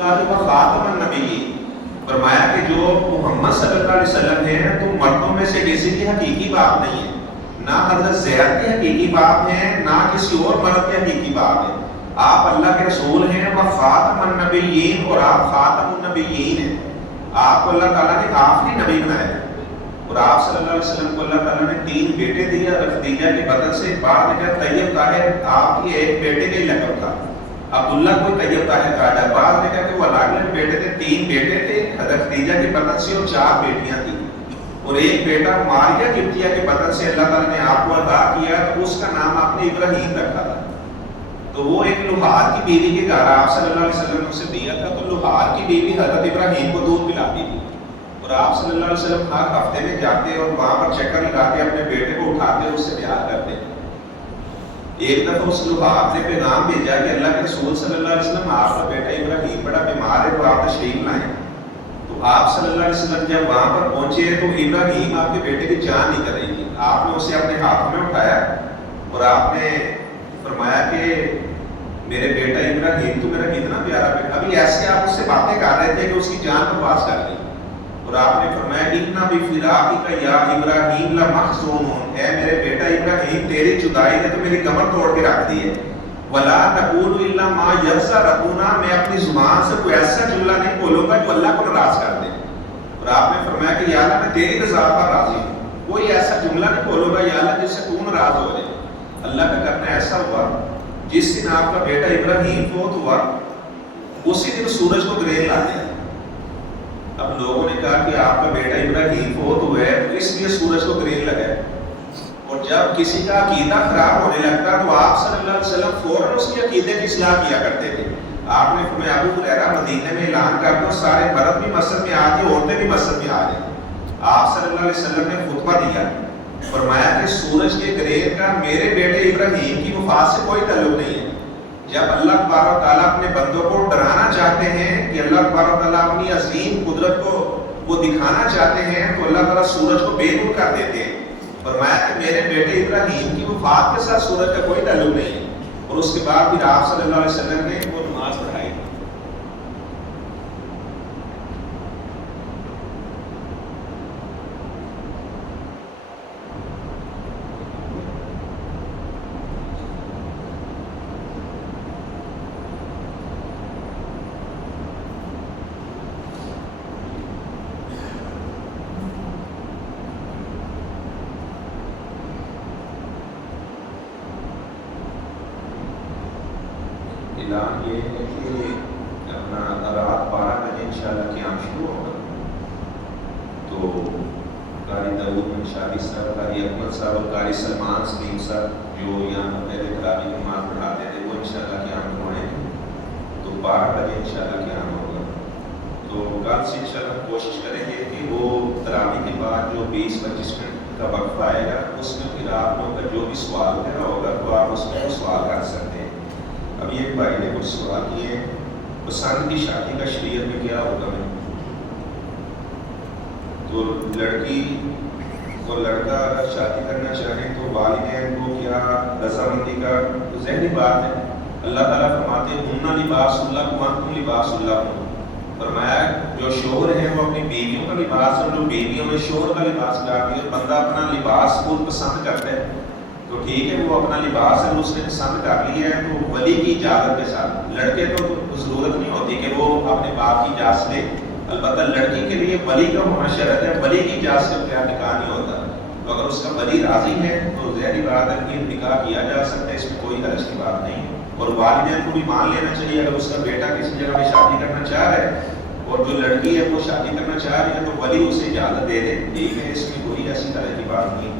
खातम नबी, फरमाया कि जो मोहम्मद सल्लल्लाहु अलैहि वसल्लम है तो मर्दों में से किसी की हकीकी बाप नहीं है, ना हजरत ज़ैद की हकीकी बाप है, ना किसी और मर्द की हकीकी बाप है। आप अल्लाह के रसूल हैं, वह खातम नबीयीन, और आप खातम नबीयीन हैं। आपको अल्लाह ताला ने आखिरी नबी बनाया है। और आप सल्लल्लाहु अलैहि वसल्लम को अल्लाह ताला ने 3 बेटे दिया खदीजा के बदन से। बाद में तैयब ताहिर आपके एक बेटे का ही लक़ब था, अब्दुल्ला को तैयब ताहिर कहा जाता। बाद में कहते वो अलग बेटे थे, 3 बेटे थे हज़रत खदीजा के बदन से और 4 बेटियां थी, और एक बेटा मारिया किब्तिया के बदन से अल्लाह ताला ने आपको अता किया, तो उसका नाम आपने इब्राहीम रखा था। तो वो एक लुहार की बीवी के घर आप सल्लल्लाहु अलैहि वसल्लम ने उसे दिया था, तो लुहार की बीवी हज़रत इब्राहीम को दूध पिलाती थी, और आप सल्लल्लाहु अलैहि वसल्लम हर हफ्ते में जाते और वहाँ पर चक्कर लगाते, अपने बेटे को उठाते और उससे प्यार करते। एक दफा उस लुहार ने पैगाम भेजा कि अल्लाह के रसूल सल्लल्लाहु अलैहि वसल्लम आपका बेटा इब्राहीम बड़ा बीमार है, तो आप तशरीफ लाएं। तो आप सल्लल्लाहु अलैहि वसल्लम जब वहाँ पर पहुंचे तो इब्राहीम आपके बेटे की जान निकल रही थी। आपने उसे अपने हाथ में उठाया और आपने फरमाया कि मेरे बेटा इब्राहीम, तो मेरा कितना प्यारा बेटा। अभी ऐसे आप उससे बातें कर रहे थे कि उसकी जान पर वास कर दी, और आपने फरमाया इन्ना बिफिराक़िका या इब्राहीम लमहज़ूनून, है मेरे बेटा इब्राहीम, तेरी जुदाई ने तो मेरी कमर तोड़ के रख दी है। वला नक़ूलु इल्ला मा यरज़ा रब्बुना, मैं अपनी जुबान से कोई ऐसा जुमला नहीं बोलूंगा जो अल्लाह को नाराज कर दे। और आपने फरमाया कि या अल्लाह मैं तेरी रज़ा पर राजी हूँ, कोई ऐसा जुमला नहीं बोलूंगा या अल्लाह जिससे तू नाराज हो जाए। अल्लाह का करना ऐसा हुआ, जिस दिन आपका बेटा इब्राहीम फोत हुआ उसी दिन सूरज को ग्रेन ला दिया। अब लोगों ने कहा कि आपका बेटा इब्राहीम फोत हुआ है तो इसलिए सूरज को ग्रेन लगा है। और जब किसी का अकीदा खराब होने लगता तो आप सल्लल्लाहु अलैहि वसल्लम फौरन उसके अकीदे की इस्लाह किया करते थे। आपने फरमाया अबू हुरैरा मदीने में ऐलान कर दो सारे मर्द भी मस्जिद में आ जाए, औरतें भी मस्जिद में आ जाए। आप सल्लल्लाहु अलैहि वसल्लम ने खुतबा दिया, फरमाया कि सूरज के ग्रेन का मेरे बेटे इब्राहीम की वफात से कोई ताल्लुक नहीं है। जब अल्लाह तबारक व तआला अपने बंदों को डराना चाहते हैं कि अल्लाह तबारक व तआला अपनी अजीम कुदरत को वो दिखाना चाहते हैं तो अल्लाह ताला सूरज को बेनूर कर देते हैं। फरमाया कि मेरे बेटे इब्राहीम की वफात के साथ सूरज का कोई ताल्लुक नहीं है। और उसके बाद फिर आप सल्लल्लाहु अलैहि वसल्लम ने वो नमाज पढ़ाई। ऐलान ये है कि अपना रात 12 बजे इंशाल्लाह क़याम शुरू होगा। तो कारी दाऊद मंशारी साहब, कारी अहमद साहब और कारी सलमान सलीम साहब जो यहाँ पर पहले तरावी की नमाज़ पढ़ाते थे वो इंशाल्लाह क़याम करवाएंगे। तो 12 बजे इंशाल्लाह क़याम होगा। तो कल से इंशाल्लाह कोशिश करेंगे कि वो तरावी के बाद जो 20-25 मिनट का वक्फा आएगा उसमें फिर आप लोगों का जो भी सवाल वगैरह होगा तो आप उसमें सवाल कर सकते हैं। अभी एक भाई ने कुछ सवाल किए, पसंद की शादी का शरीयत में क्या हुक्म है। तो लड़की और लड़का अगर शादी करना चाहें तो वालिदैन को क्या रज़ामंदी का ज़हनी बात है। अल्लाह ताला फरमाते हैं हुन्ना लिबासुल लकुम व अंतुम लिबासुल लहुन। फरमाया जो शोहर हैं वो अपनी बीवियों का लिबास और जो बीवियों में शोहर का लिबास डालती है। बंदा अपना लिबास खुद पसंद करता है तो ठीक है, वो अपना लिबास है उसने पसंद कर लिया है तो वली की इजाज़त के साथ। लड़के तो ज़रूरत नहीं होती कि वो अपने बाप की इजाज़त ले, अलबत्ता लड़की के लिए वली का होना शर्त है। वली की इजाज़त से क्या निकाह नहीं होता। तो अगर उसका वली राज़ी है तो ज़ाहिर बात है कि निकाह किया जा सकता है, इसमें कोई हर्ज की बात नहीं है। और वालिदैन को भी मान लेना चाहिए अगर उसका बेटा किसी जगह में शादी करना चाह रहा है और जो लड़की है वो शादी करना चाह रही है तो वली उसे इजाज़त दे दे, ठीक है, इसमें कोई ऐसी तरह की बात नहीं है।